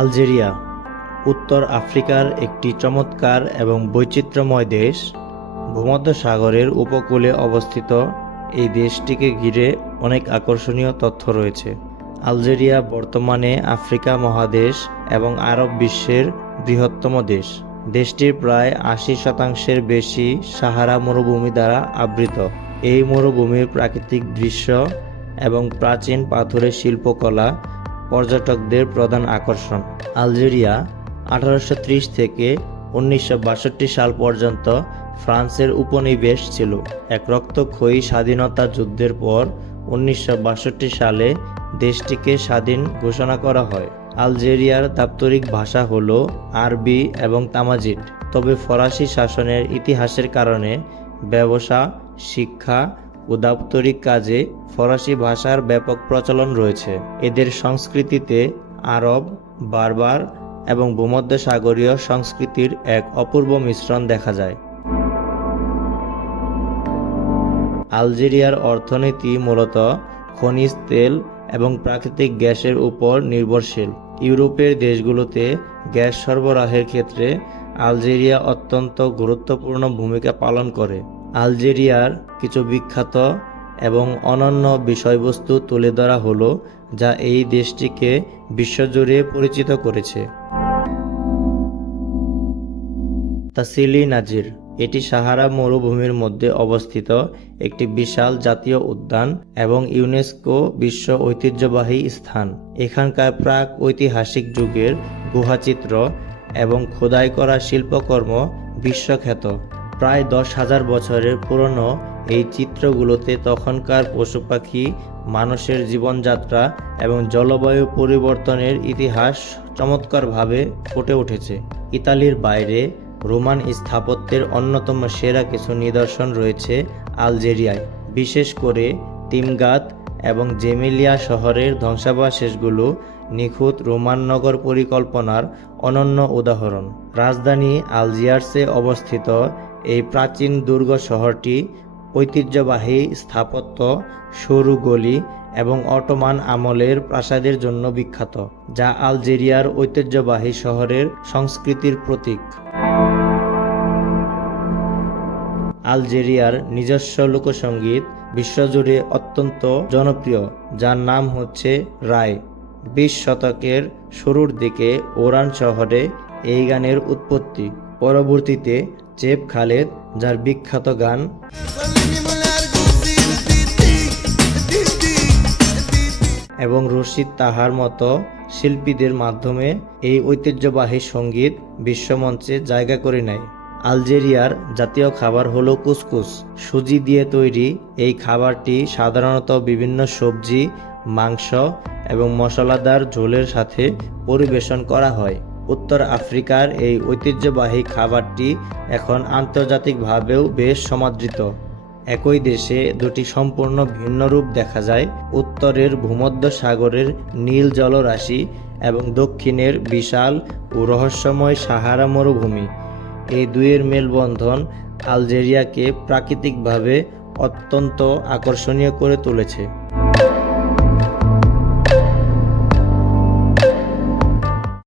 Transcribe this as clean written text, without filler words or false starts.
Algeria উত্তর আফ্রিকার একটি চমৎকার এবং বৈচিত্র্যময় দেশ। ভূমধ্যসাগরের উপকূলে অবস্থিত এই দেশটিকে ঘিরে অনেক আকর্ষণীয় তথ্য রয়েছে। আলজেরিয়া বর্তমানে আফ্রিকা মহাদেশ এবং আরব বিশ্বের বৃহত্তম দেশ। দেশটির প্রায় ৮০% বেশি সাহারা মরুভূমি দ্বারা আবৃত। এই মরুভূমির প্রাকৃতিক দৃশ্য এবং প্রাচীন পাথরের শিল্পকলা পর্যটকদের প্রধান আকর্ষণ। আলজেরিয়া 1830 থেকে 1962 সাল পর্যন্ত ফ্রান্সের উপনিবেশ ছিল। এক রক্তক্ষয়ী স্বাধীনতা যুদ্ধের পর 1962 সালে দেশটিকে স্বাধীন ঘোষণা করা হয়। আলজেরিয়ার দাপ্তরিক ভাষা হল আরবি এবং তামাজিট। তবে ফরাসি শাসনের ইতিহাসের কারণে ব্যবসা, শিক্ষা ও দাপ্তরিক কাজে ফরাসি ভাষার ব্যাপক প্রচলন রয়েছে। এদের সংস্কৃতিতে আরব, বার্বার এবং ভূমধ্যসাগরীয় সংস্কৃতির এক অপূর্ব মিশ্রণ দেখা যায়। আলজেরিয়ার অর্থনীতি মূলত খনিজ তেল এবং প্রাকৃতিক গ্যাসের উপর নির্ভরশীল। ইউরোপের দেশগুলোতে গ্যাস সরবরাহের ক্ষেত্রে আলজেরিয়া অত্যন্ত গুরুত্বপূর্ণ ভূমিকা পালন করে। আলজেরিয়ার কিছু বিখ্যাত এবং অনন্য বিষয়বস্তু তুলে ধরা হলো, যা এই দেশটিকে বিশ্বজুড়ে পরিচিত করেছে। তাসিলি নাজির এটি সাহারা মরুভূমির মধ্যে অবস্থিত একটি বিশাল জাতীয় উদ্যান এবং ইউনেস্কো বিশ্ব ঐতিহ্যবাহী স্থান। এখানকার প্রাক ঐতিহাসিক যুগের গুহাচিত্র এবং খোদাই করা শিল্পকর্ম বিশ্বখ্যাত। প্রায় 10,000 বছরের পুরনো এই চিত্রগুলোতে তখনকার পশুপাখি, মানুষের জীবনযাত্রা এবং জলবায়ু পরিবর্তনের ইতিহাস চমৎকারভাবে ফুটে উঠেছে। ইতালির বাইরে রোমান স্থাপত্যের অন্যতম সেরা কিছু নিদর্শন রয়েছে আলজেরিয়ায়, বিশেষ করে তিমগাত এবং জেমিলিয়া শহরের ধ্বংসাবশেষগুলো নিখুঁত রোমান নগর পরিকল্পনার অনন্য উদাহরণ। রাজধানী আলজিয়ার্সে অবস্থিত এই প্রাচীন দুর্গ শহরটি ঐতিহ্যবাহী স্থাপত্য, সরু গলি এবং অটোমান আমলের প্রাসাদের জন্য বিখ্যাত, যা আলজেরিয়ার ঐতিহ্যবাহী শহরের সংস্কৃতির প্রতীক। আলজেরিয়ার নিজস্ব লোকসঙ্গীত বিশ্বজুড়ে অত্যন্ত জনপ্রিয়, যার নাম হচ্ছে রায়। 20 শতকের শুরুর দিকে ওরান শহরে এই গানের উৎপত্তি। পরবর্তীতে চেব খালেদ, যার বিখ্যাত গান এবং রশিদ তাহার মতো শিল্পীদের মাধ্যমে এই ঐতিহ্যবাহী সঙ্গীত বিশ্বমঞ্চে জায়গা করে নেয়। আলজেরিয়ার জাতীয় খাবার হলো কুসকুস। সুজি দিয়ে তৈরি এই খাবারটি সাধারণত বিভিন্ন সবজি, মাংস এবং মশলাদার ঝোলের সাথে পরিবেশন করা হয়। উত্তর আফ্রিকার এই ঐতিহ্যবাহী খাবারটি এখন আন্তর্জাতিকভাবেও বেশ সমাদৃত। একই দেশে দুটি সম্পূর্ণ ভিন্ন রূপ দেখা যায়, উত্তরের ভূমধ্যসাগরের নীল জলরাশি এবং দক্ষিণের বিশাল ও রহস্যময় সাহারা মরুভূমি। এই দুইয়ের মেলবন্ধন আলজেরিয়াকে প্রাকৃতিকভাবে অত্যন্ত আকর্ষণীয় করে তুলেছে।